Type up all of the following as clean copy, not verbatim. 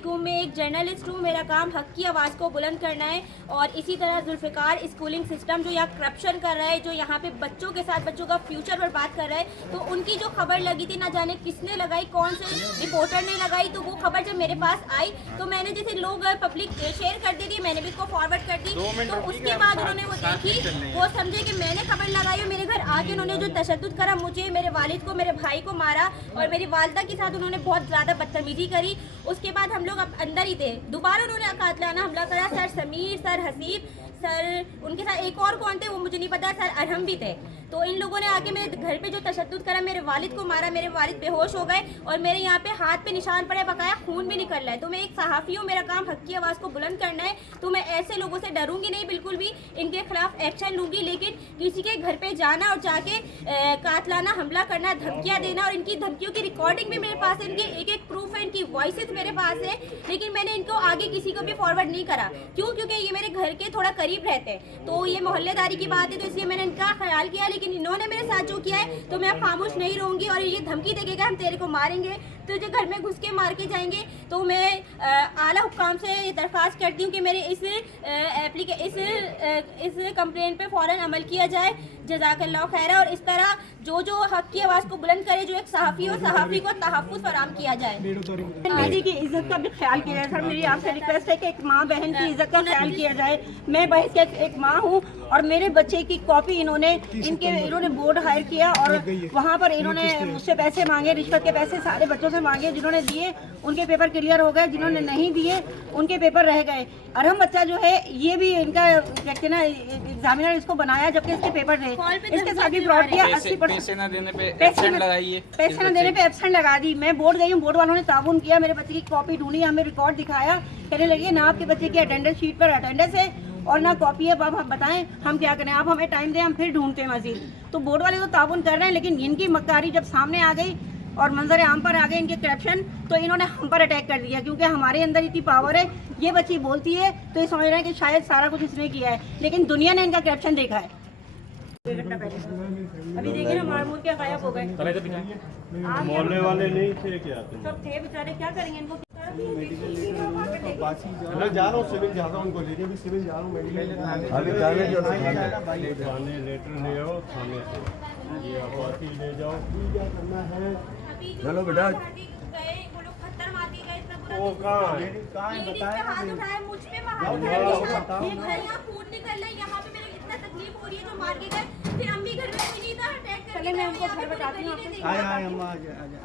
अलैकुम। मैं एक जर्नलिस्ट हूँ, मेरा काम हक़ की आवाज़ को बुलंद करना है। और इसी तरह जुल्फ़िकार स्कूलिंग सिस्टम जो यहाँ करप्शन कर रहा है, जो यहाँ पे बच्चों के साथ बच्चों का फ्यूचर बर्बाद कर रहा है, तो उनकी जो खबर लगी थी, ना जाने किसने लगाई, कौन से रिपोर्टर ने लगाई, तो वो खबर जब मेरे पास आई तो मैंने जैसे लोग पब्लिक शेयर कर दी थी, मैंने भी उसको फॉरवर्ड कर दी। तो उसके बाद उन्होंने वो देखी, वो समझे कि मैंने खबर लगाई, मेरे घर आके उन्होंने जो तशद्दुद करा, मुझे, मेरे वालिद को, मेरे भाई को मारा और मेरी वालदा के साथ उन्होंने बहुत ज़्यादा बदतमीजी करी। उसके बाद हम लोग अब अंदर ही थे, दोबारा उन्होंने कातिलाना हमला करा। Sir Sameer, sir Haseeb, sir उनके साथ एक और कौन थे वो मुझे नहीं पता, सर अरहम भी थे। तो इन लोगों ने आके मेरे घर पे जो तशद्दुद करा, मेरे वालिद को मारा, मेरे वालिद बेहोश हो गए और मेरे यहाँ पे हाथ पे निशान पड़े, बकाया खून भी निकल रहा है। तो मैं एक सहाफ़ी हूँ, मेरा काम हक़ की आवाज़ को बुलंद करना है, तो मैं ऐसे लोगों से डरूंगी नहीं, बिल्कुल भी इनके खिलाफ एक्शन लूँगी। लेकिन किसी के घर पे जाना और जाके कातिलाना हमला करना, धमकियाँ देना, और इनकी धमकियों की रिकॉर्डिंग भी मेरे पास है, इनके एक एक प्रूफ है, इनकी वॉइसेस मेरे पास है, लेकिन मैंने इनको आगे किसी को भी फॉरवर्ड नहीं करा। क्यों? क्योंकि ये मेरे घर के थोड़ा करीब रहते हैं, तो ये मोहल्लेदारी की बात है, तो इसलिए मैंने इनका ख्याल किया। लेकिन इन्होंने मेरे साथ जो किया है, तो मैं अब खामोश नहीं रहूँगी। और ये धमकी देगा हम तेरे को मारेंगे, तुझे घर में घुस के मार के जाएंगे। तो मैं आला हुक्काम से दरख्वास्त करती हूँ कि मेरे इस कंप्लेंट पे फ़ौरन अमल किया जाए। जज़ाकल्लाह खैर। और इस तरह जो जो हक़ की आवाज़ को बुलंद करे, जो एक सहाफ़ी हो, सहाफ़ी को तहफ़्फ़ुज़ फराहम किया जाए। मेरी की इज्जत का भी ख्याल किया जाए। सर मेरी आपसे रिक्वेस्ट है कि एक माँ बहन की इज्जत का ख्याल किया जाए। मैं बहस के एक माँ हूँ और मेरे बच्चे की कॉपी इन्होंने बोर्ड हायर किया और वहाँ पर इन्होंने मुझसे पैसे मांगे, रिश्वत के पैसे सारे बच्चों से मांगे। जिन्होंने दिए उनके पेपर क्लियर हो गए, जिन्होंने नहीं दिए उनके पेपर रह गए। अरहम बच्चा जो है ये भी इनका कहते ना एग्जामिनर इसको बनाया जबकि इसके पेपर थे, इसके साथ भी फ्रॉड किया। 80% पैसे न देने पे एब्सेंट लगा दी। मैं बोर्ड गई हूँ, बोर्ड वालों ने ताउन किया, मेरे बच्चे की कॉपी ढूंढी, हमें रिकॉर्ड दिखाया, कहने लगे ना आपके बच्चे की अटेंडेंस शीट पर अटेंडेंस है और ना कॉपी है। अब आप बताएं हम क्या करें, आप हमें टाइम दें, हम फिर ढूंढते हैं मजीद। तो बोर्ड वाले तो ताउन कर रहे हैं, लेकिन इनकी मक्कारी जब सामने आ गई और मंजर आम पर आ गए इनके करप्शन, तो इन्होंने हम पर अटैक कर दिया। क्योंकि हमारे अंदर इतनी पावर है, ये बच्ची बोलती है तो ये समझ रहे हैं कि शायद सारा कुछ इसने किया है, लेकिन दुनिया ने इनका करप्शन देखा है। अभी देखिए ना मारमूर के गायब हो गए। मोहल्ले वाले नहीं थे क्या? सब थे बेचारे, क्या करेंगे इनको। मैं जा रहा हूँ सिविल, जा रहा हूँ उनको लेके, भी सिविल जा रहा हूँ मेडिकल थाने, लेटर ले आओ थाने से, ये कॉपी ले जाओ, क्या करना है। चलो बेटा, वो कहाँ है? हाथ उठाया, मुझ पे हाथ उठाया, खून निकल रहा है, यहाँ पे मेरे इतना तकलीफ हो रही है जो मार के गए। फिर अम्मी घर में नहीं था, अटैक करके चले मैं उनको घर बताती हूँ, आपको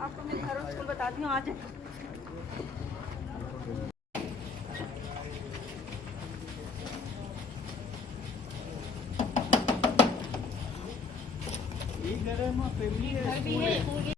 आपको मैं घर स्कूल बताती हूँ आज। फैमिली है।